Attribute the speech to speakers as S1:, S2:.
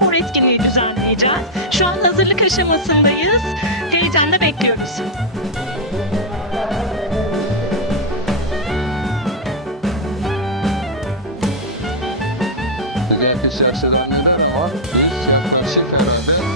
S1: spor
S2: etkinliği düzenleyeceğiz. Şu an hazırlık aşamasındayız. Heyecanla bekliyoruz.
S3: Özellikle siyasetçiler ama biz yaklaşık herhalde